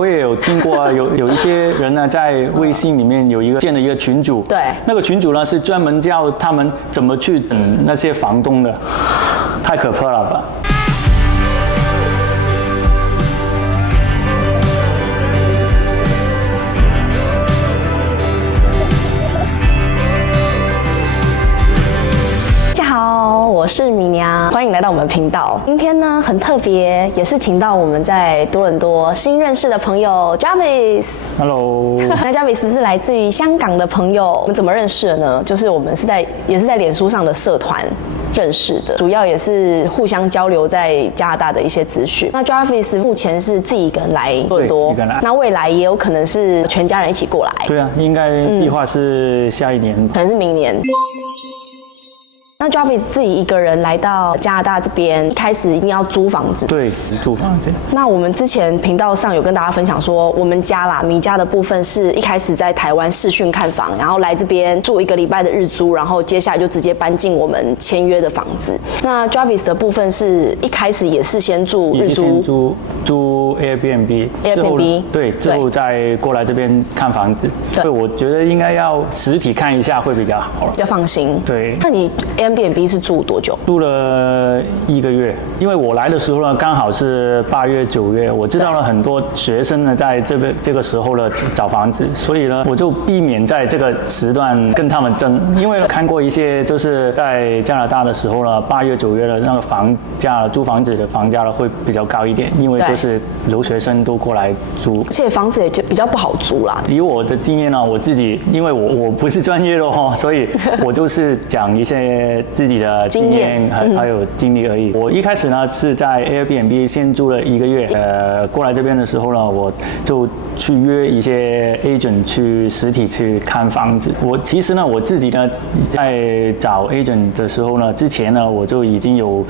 我也有听过啊，有一些人呢，在微信里面建了一个群组，对，那个群组呢是专门教他们怎么去等那些房东的，太可怕了吧！我是米娘，欢迎来到我们频道。今天呢很特别，也是请到我们在多伦多新认识的朋友 Jarvis。Hello， 那 Jarvis 是来自于香港的朋友，我们怎么认识的呢？就是我们也是在脸书上的社团认识的，主要也是互相交流在加拿大的一些资讯。那 Jarvis 目前是自己一个人来多伦多，那未来也有可能是全家人一起过来。对啊，应该计划是下一年，可能是明年。那 Jarvis 自己一个人来到加拿大这边，开始一定要租房子。对，是租房子。那我们之前频道上有跟大家分享说，我们家啦，米家的部分是一开始在台湾视讯看房，然后来这边住1个礼拜的日租，然后接下来就直接搬进我们签约的房子。那 Jarvis 的部分是一开始也是先住日租，租 Airbnb， 对，之后再过来这边看房子。对，我觉得应该要实体看一下会比较好，比较放心。对，那你 Airbnb 是住多久？住了1个月，因为我来的时候呢，刚好是8月、9月，我知道了很多学生呢在这个时候呢找房子，所以呢我就避免在这个时段跟他们争，因为看过一些就是在加拿大的时候呢，8月、9月的那个房价，租房子的房价呢会比较高一点，因为就是留学生都过来租，而且房子也比较不好租啦。以我的经验呢，我自己因为我不是专业的哈，所以我就是讲一些自己的经验还有经历而已。我一开始呢是在 Airbnb 先住了1个月，过来这边的时候呢，我就去约一些 agent 去实体去看房子。其实呢我自己呢在找 agent 的时候呢，之前呢我就已经有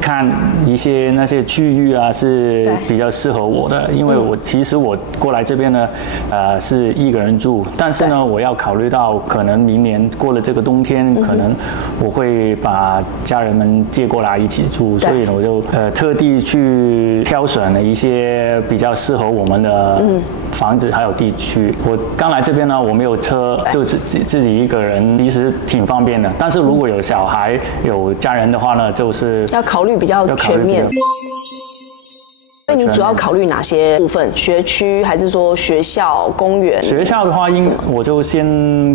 看一些那些区域啊是比较适合我的，因为其实我过来这边呢，是1个人住，但是呢我要考虑到可能明年过了这个冬天，可能我会把家人们接过来一起住，所以呢我就特地去挑选了一些比较适合我们的房子还有地区。我刚来这边呢，我没有车，就自己1个人，其实挺方便的。但是如果有小孩、有家人的话呢，就是要考虑比较全面。所以你主要考虑哪些部分？学区还是说学校、公园？学校的话，我就先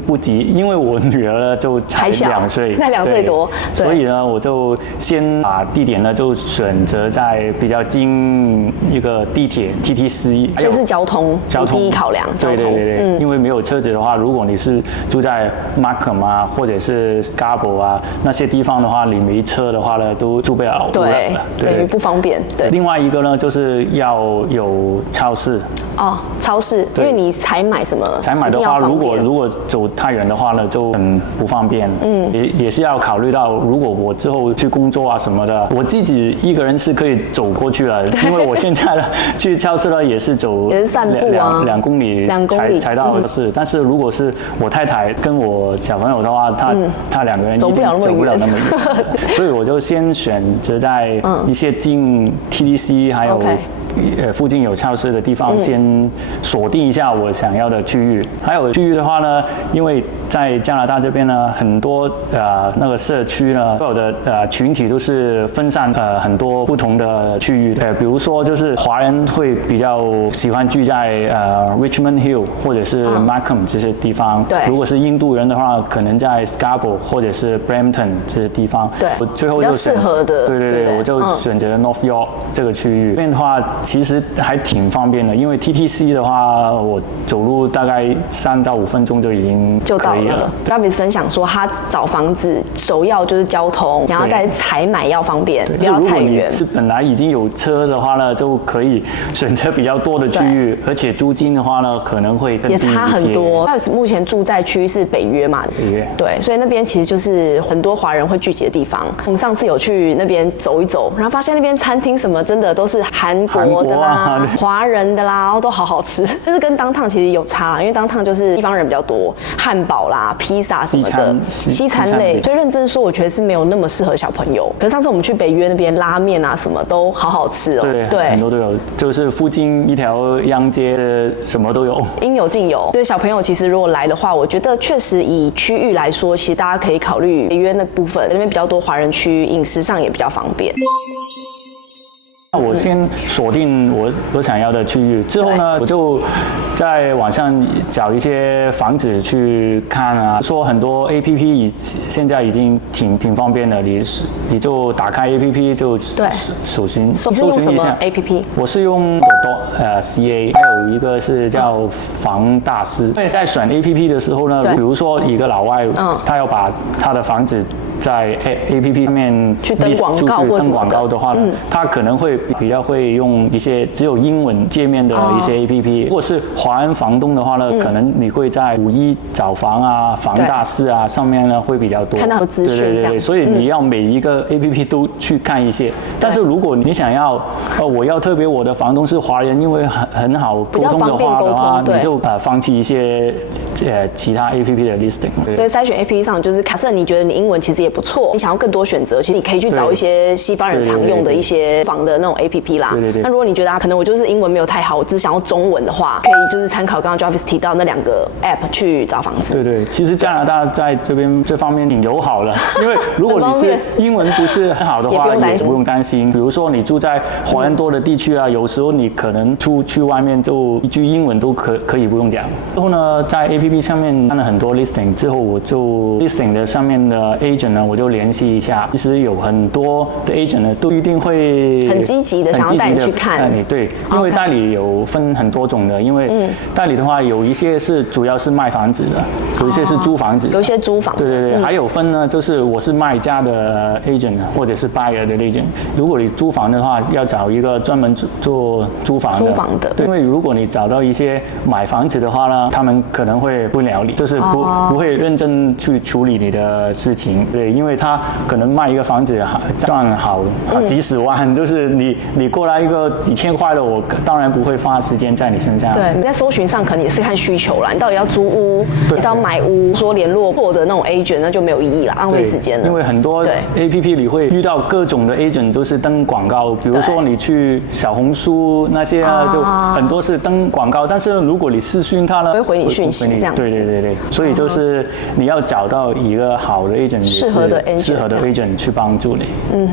不急，因为我女儿就才2岁，才2岁多，所以呢，我就先把地点呢就选择在比较近一个地铁 TTC， 所以是交通第一考量。对，因为没有车子的话，如果你是住在 Markham 啊，或者是 Scarborough 啊那些地方的话，你没车的话呢，都住不了。对，等于不方便。对，另外一个呢就是要有超市哦，超市，因为你采买什么？采买的话，如果走太远的话呢，就很不方便。也是要考虑到，如果我之后去工作啊什么的，我自己1个人是可以走过去了，因为我现在呢去超市呢也是走，也是散步啊，2公里才到超市。但是如果是我太太跟我小朋友的话，他2个人走不了那么远，所以我就先选择在一些近 TTC 还有附近有超市的地方，先锁定一下我想要的区域。还有区域的话呢，因为在加拿大这边呢，很多那个社区呢，所有的群体都是分散很多不同的区域。比如说就是华人会比较喜欢聚在Richmond Hill 或者是 Markham 这些地方。对。如果是印度人的话，可能在 Scarborough 或者是 Brampton 这些地方。对。我最后就比较适合的。对，我就选择 North York 这个区域。这边的话其实还挺方便的，因为 TTC 的话，我走路大概3到5分钟就已经可以了。Jarvis 分享说，他找房子首要就是交通，然后再采买要方便，不要太远。如果你是本来已经有车的话呢，就可以选择比较多的区域，而且租金的话呢，可能会更低一些。也差很多。Jarvis 目前住在区是北约嘛？北约。对，所以那边其实就是很多华人会聚集的地方。我们上次有去那边走一走，然后发现那边餐厅什么真的都是韩国国的啦、华人的啦，然后都好好吃。但是跟downtown其实有差啦，因为downtown就是地方人比较多，汉堡啦、披萨什么的，西餐类。所以认真说，我觉得是没有那么适合小朋友。可是上次我们去北约那边，拉面啊什么都好好吃哦。对，很多都有，就是附近一条央街的什么都有，应有尽有。对小朋友，其实如果来的话，我觉得确实以区域来说，其实大家可以考虑北约那部分，那边比较多华人区，饮食上也比较方便。那我先锁定我想要的区域，之后呢，我就在网上找一些房子去看啊。说很多 APP 现在已经挺方便的，你就打开 APP 就搜寻一下 APP。我是用CA， 还有一个是叫房大师。因为在选 APP 的时候呢，比如说一个老外，他要把他的房子在 APP 上面去登广告的话，他可能会比较会用一些只有英文界面的一些 APP。如果是华人房东的话呢，可能你会在51找房啊、房大师啊上面呢会比较多看到资讯。对，所以你要每一个 APP 都去看一些。但是如果你想要我要特别我的房东是华人，因为很好沟通的话，你就放弃一些其他 APP 的 listing。对，筛选 APP 上就是假设你觉得你英文其实也不错，你想要更多选择，其实你可以去找一些西方人常用的一些房的那种 APP 啦。那如果你觉得可能我就是英文没有太好，我只想要中文的话，可以就是参考刚刚 Jarvis 提到那2个 App 去找房子。对，其实加拿大在这方面挺友好的，因为如果你是英文不是很好的话，也不用担心。比如说你住在华人多的地区啊，有时候你可能去外面就一句英文都可以不用讲。之后呢，在 APP 上面看了很多 listing 之后，我就 listing 的上面的 agent 呢，我就联系一下。其实有很多的 agent 呢，都一定会很积极的想要带你去看。对，因为代理有分很多种的，因为代理的话有一些是主要是卖房子的，有一些是租房子，有一些租房。对，还有分呢，就是我是卖家的 agent 或者是 buyer 的 agent。如果你租房的话，要找一个专门做租房的。对，因为如果你找到一些买房子的话呢，他们可能会不聊你，就是不会认真去处理你的事情。对，因为他可能卖一个房子赚好几十万，就是你过来一个几千块的，我当然不会花时间在你身上。对，你在搜寻上可能也是看需求啦，你到底要租屋，你是要买屋，说联络过的那种 agent 那就没有意义了，浪费时间了。因为很多 APP 里会遇到各种的 agent 都是登广告，比如说你去小红书那些就很多是登广告，但是如果你私讯他呢，会回你讯息这样子。对，所以就是你要找到一个好的 agent， 适合的 agent 去帮助你。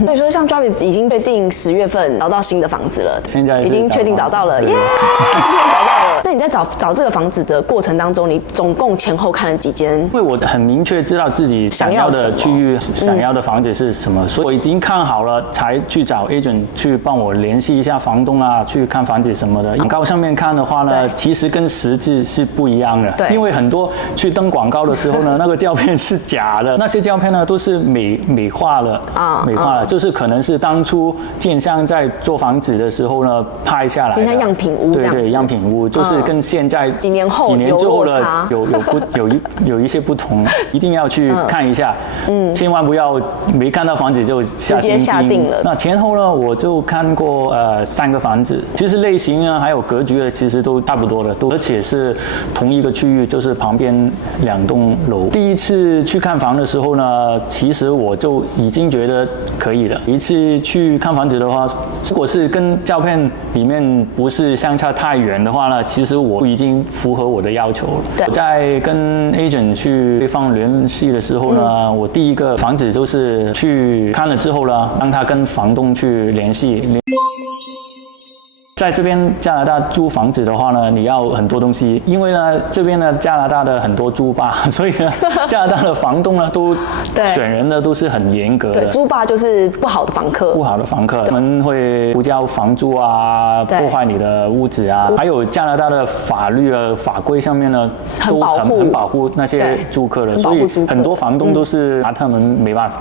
所以说像 Jarvis 已经被定10月份找到新的房子了，现在已经确定找到了，耶！找到了。那你在找这个房子的过程当中，你总共前后看了几间？因为我很明确知道自己想要的区域、想要的房子是什么，所以我已经看好了，才去找 agent 去帮我联系一下房东啊，去看房子什么的。广告上面看的话呢，其实跟实质是不一样的。对，因为很多去登广告的时候呢，那个照片是假的，那些照片呢都是美化了美化了，就是可能是当初建商在做房子的时候呢拍下来的，就像样品屋这样子。对，样品屋就是跟现在几年之后呢有一些不同，一定要去看一下，千万不要没看到房子就直接下定了。那前后呢，我就看过3个房子，其实类型呢还有格局呢，其实都差不多的，而且是同一个区域，就是旁边2栋楼。第一次去看房的时候呢，其实我就已经觉得可以了。一次去看房子的话，如果是跟照片里面不是相差太远的话呢，其实我已经符合我的要求了。我在跟 agent 去对方联系的时候呢，我第一个房子就是去看了之后呢，让他跟房东去联系。在这边加拿大租房子的话呢，你要很多东西，因为呢这边呢加拿大的很多租霸，所以呢加拿大的房东呢都选人呢都是很严格的。对，租霸就是不好的房客。他们会不交房租啊，破坏你的屋子啊，还有加拿大的法律啊法规上面呢都很保护那些租客的，所以很多房东都是拿他们没办法。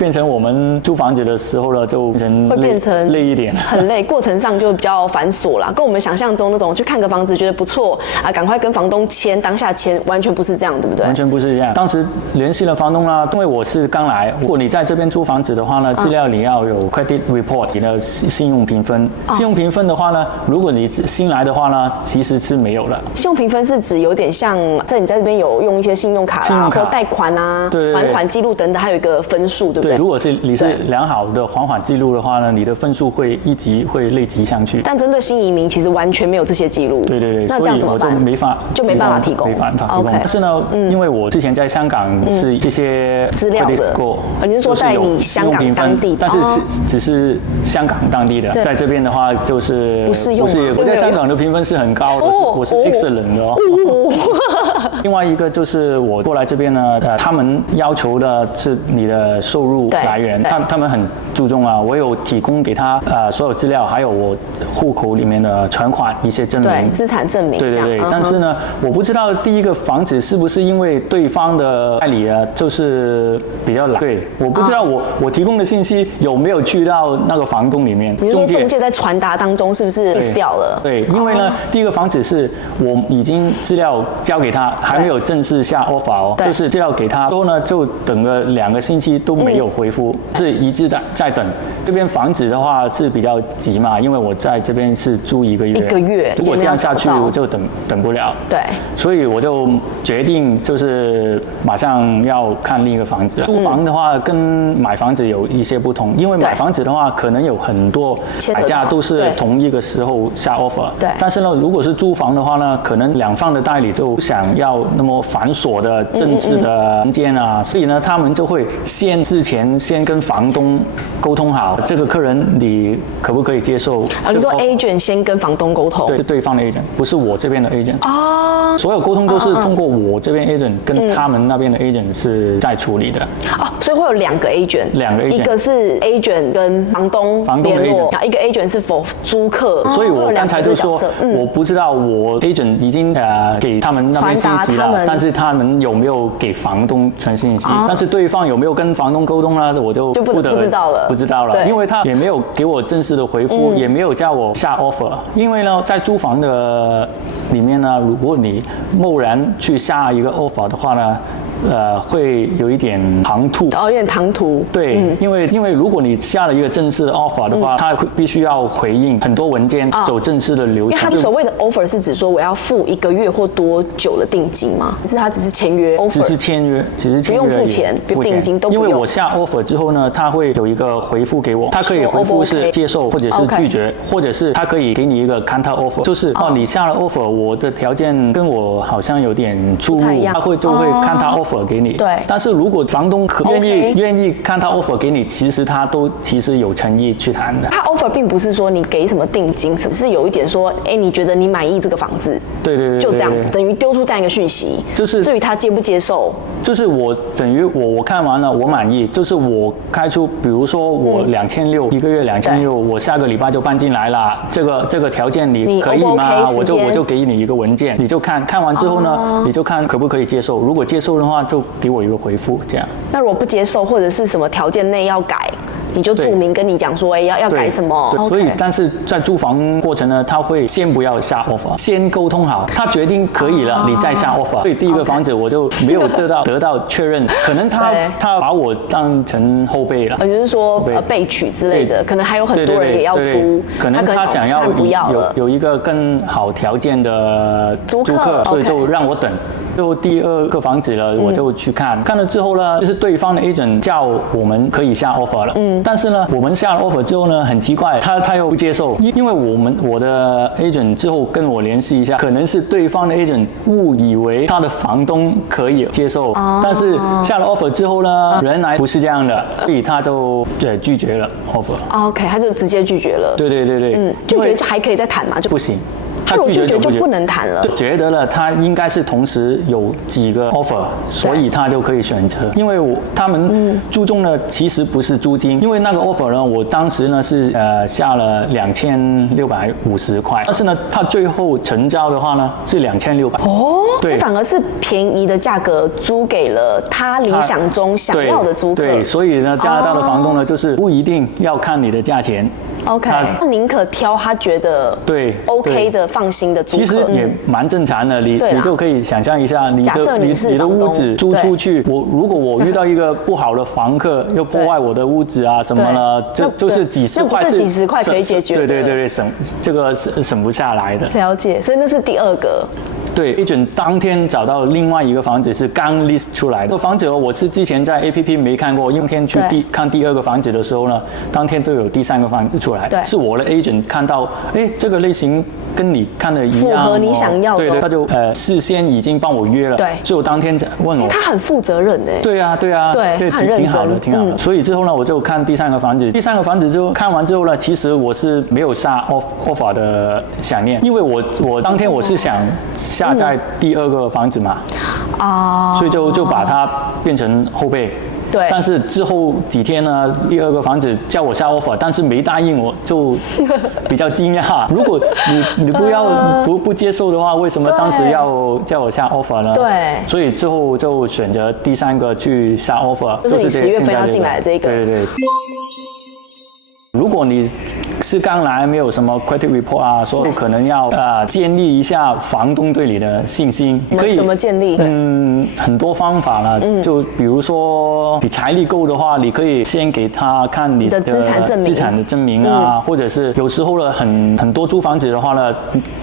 变成我们租房子的时候呢，就会变成累一点，很累，过程程上就比较繁琐啦，跟我们想象中那种去看个房子觉得不错啊，赶快跟房东签，当下签，完全不是这样，对不对？完全不是这样。当时联系了房东啦，因为我是刚来，如果你在这边租房子的话呢，资料你要有 credit report， 你的信用评分。信用评分的话呢，如果你新来的话呢，其实是没有了。信用评分是指有点像，你在这边有用一些信用卡啦，或贷款啊，还款记录等等，还有一个分数，对不对？对，如果是你是良好的还款记录的话呢，你的分数会一级会累积上去。但针对新移民，其实完全没有这些记录。对，那这样怎么办？所以我就没办法提供。但是呢，因为我之前在香港是这些资料的，你是说在你香港当地，但是只是香港当地的，在这边的话就是不适用。我在香港的评分是很高的，我是 excellent 的哦。另外一个就是我过来这边呢，他们要求的是你的收入来源，他们很注重啊。我有提供给他所有资料，还有我户口里面的存款一些证明，对，资产证明。对。但是呢，我不知道第一个房子是不是因为对方的代理啊，就是比较懒。对，我不知道我提供的信息有没有去到那个房东里面。你是说中介在传达当中是不是 miss 掉了？对，因为呢，第一个房子是我已经资料交给他，还没有正式下 offer 哦，就是资料给他之后呢，就等个2个星期都没有回复，是一直在等。这边房子的话是比较急嘛，因为我在这边是租1个月，如果这样下去我就等不了。对，所以我就决定就是马上要看另一个房子。租房的话跟买房子有一些不同，因为买房子的话可能有很多买家都是同一个时候下 offer， 对。但是呢，如果是租房的话呢，可能2方的代理就想要那么繁琐的正式的文件啊，所以呢，他们就会之前先跟房东沟通好，这个客人你可不可以接受？你说 agent 先跟房东沟通，对，是对方的 agent， 不是我这边的 agent。哦，所有沟通都是通过我这边 agent 跟他们那边的 agent 是在处理的。哦，所以会有2个 agent， 一个是 agent 跟房东联络，一个 agent 是 for 租客。所以我刚才就说，我不知道我 agent 已经给他们那边信息了，但是他们有没有给房东传信息？但是对方有没有跟房东沟通呢？我就不知道了，因为他也没有给我正式的回复，也没有叫我下 offer。因为呢，在租房的里面呢，如果你贸然去下一个 offer 的话呢，会有一点唐突，有点唐突。对，因为如果你下了一个正式的 offer 的话，他必须要回应很多文件，走正式的流程。因为他所谓的 offer 是指说我要付1个月或多久的定金吗？还是他只是签约 offer？ 只是签约，不用付钱，定金都不用。因为我下 offer 之后呢，他会有一个回复给我，他可以回复是接受或者是拒绝，或者是他可以给你一个 counter offer， 就是你下了 offer， 我的条件跟我好像有点出入，他就会 counter offer 给你。对。但是如果房东愿意看他 offer 给你，其实他都有诚意去谈的。他 offer 并不是说你给什么定金，是有一点说，你觉得你满意这个房子，对，就这样子，等于丢出这样一个讯息，就是至于他接不接受，就是等于我看完了，我满意，就是我开出，比如说我2600，1个月2600，我下个礼拜就搬进来了，这个条件你可以吗？我就给你一个文件，你就看完之后呢，你就看可不可以接受，如果接受的话，就给我一个回复，这样。那如果不接受或者是什么条件内要改，你就注明跟你讲说，要改什么。所以，但是在租房过程呢，他会先不要下 offer， 先沟通好，他决定可以了，你再下 offer。所以第一个房子我就没有得到确认，可能他把我当成后备了，也就是说备取之类的，可能还有很多人也要租，可能他想要有一个更好条件的租客，所以就让我等。就第2个房子了，我就去看了之后呢，就是对方的 agent 叫我们可以下 offer 了，但是呢，我们下了 offer 之后呢，很奇怪，他又不接受，因为我的 agent 之后跟我联系一下，可能是对方的 agent 误以为他的房东可以接受，但是下了 offer 之后呢，原来不是这样的，所以他就拒绝了 offer。OK， 他就直接拒绝了。对，拒绝就还可以再谈嘛，就不行。他如果拒绝就不能谈了。对，觉得了他应该是同时有几个 offer， 所以他就可以选择。因为他们注重的其实不是租金，因为那个 offer 呢，我当时呢是下了2650块，但是呢，他最后成交的话呢是2600。哦，所以反而是便宜的价格租给了他理想中想要的租客。对，所以呢，加拿大的房东呢，就是不一定要看你的价钱。OK， 他宁可挑他觉得对 OK 的放心的租客，其实也蛮正常的。你就可以想象一下，你的屋子租出去，如果我遇到一个不好的房客，又破坏我的屋子啊什么呢？就是几十块，那不是几十块可以解决的。对，这个省不下来的。了解，所以那是第二个。对 ，agent 当天找到另外一个房子是刚 list 出来的。这个房子我是之前在 APP 没看过，当天去看第二个房子的时候呢，当天就有第三个房子出来。对，是我的 agent 看到，这个类型跟你看的一样，符合你想要的。对，他就事先已经帮我约了。对，所以我当天问我。他很负责任哎。对啊，挺好的，挺好的。所以之后呢，我就看第三个房子。第三个房子就看完之后呢，其实我是没有下 offer 的想念，因为我当天我是想下在第二个房子嘛，所以就把它变成后备。对，但是之后几天呢，第二个房子叫我下 offer， 但是没答应我，就比较惊讶。如果你不接受的话，为什么当时要叫我下 offer 呢？对，所以之后就选择第三个去下 offer， 就是你10月份要进来这个。对。如果你是刚来没有什么 credit report 啊，说可能要建立一下房东对你的信心，可以怎么建立？很多方法了，就比如说你财力够的话，你可以先给他看你的资产的证明啊，或者是有时候呢很多租房子的话呢，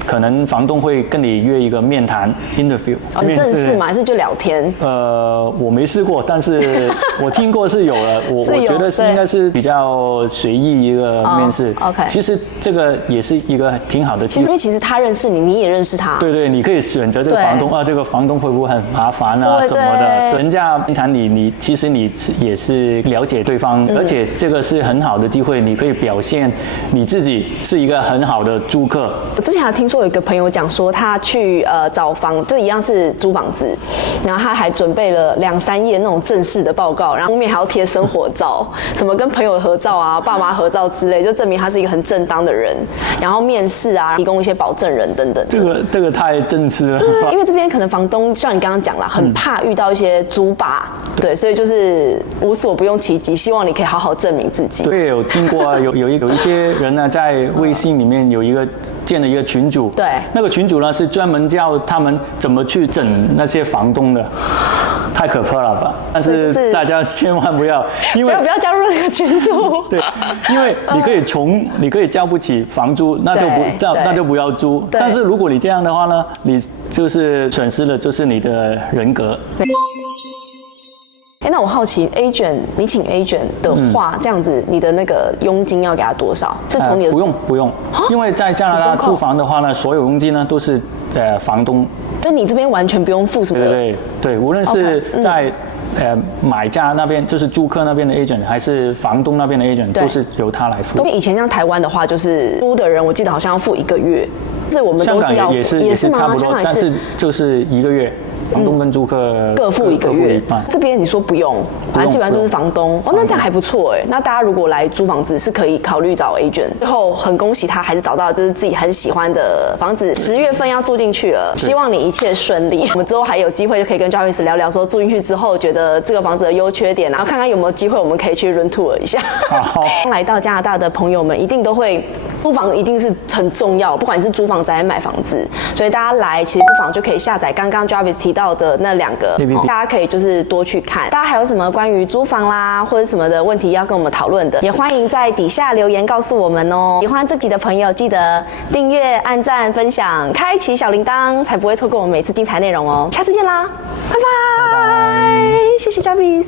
可能房东会跟你约一个面谈 interview。正式吗？还是就聊天？我没试过，但是我听过是有的，我觉得是应该是比较随意一个面试。OK， 其实这个也是一个挺好的机会，因为其实他认识你，你也认识他。对，你可以选择这个房东啊，这个房东会不会很麻烦啊什么的？人家面谈你其实你也是了解对方，而且这个是很好的机会，你可以表现你自己是一个很好的租客。我之前还听说有一个朋友讲说，他去找房，就一样是租房子，然后他还准备了2、3页那种正式的报告，然后后面还要贴生活照，什么跟朋友合照啊、爸妈合照之类，就证明他是一个很正当的人。然后面试啊，提供一些保证人等等。这个太正式了。因为这边可能房东像你刚刚讲了，很怕遇到一些租霸，对，所以就是无所不用其极，希望你可以好好证明自己。对，有听过啊，有一些人呢，在微信里面建了一个群组，对，那个群组呢是专门教他们怎么去整那些房东的，太可怕了吧？但是大家千万不要，因为不要加入那个群组。对，因为你可以交不起房租，那就不要租。但是如果你这样的话呢，你就是损失的就是你的人格。那我好奇 agent， 你请 agent 的话，这样子你的那个佣金要给他多少？是从你的不用，因为在加拿大租房的话呢，所有佣金呢都是房东，所以你这边完全不用付什么。对，无论是在买家那边，就是租客那边的 agent， 还是房东那边的 agent， 都是由他来付。以前像台湾的话，就是租的人，我记得好像要付1个月，是我们都是要付，也是差不多，但是就是1个月。房东跟租客各付1个月，这边你说不用，反正基本上就是房东。那这样还不错哎。那大家如果来租房子，是可以考虑找 agent。最后很恭喜他，还是找到就是自己很喜欢的房子，10月份要住进去了，希望你一切顺利。我们之后还有机会就可以跟 Jarvis 聊聊，说住进去之后觉得这个房子的优缺点，然后看看有没有机会我们可以去 room tour 一下。好，来到加拿大的朋友们一定都会。租房一定是很重要，不管你是租房子还是买房子，所以大家来其实不妨就可以下载刚刚 Jarvis 提到的那2个，大家可以就是多去看。大家还有什么关于租房啦或者什么的问题要跟我们讨论的，也欢迎在底下留言告诉我们哦。喜欢这集的朋友记得订阅、按赞、分享、开启小铃铛，才不会错过我们每次精彩内容哦。下次见啦，拜拜，谢谢 Jarvis。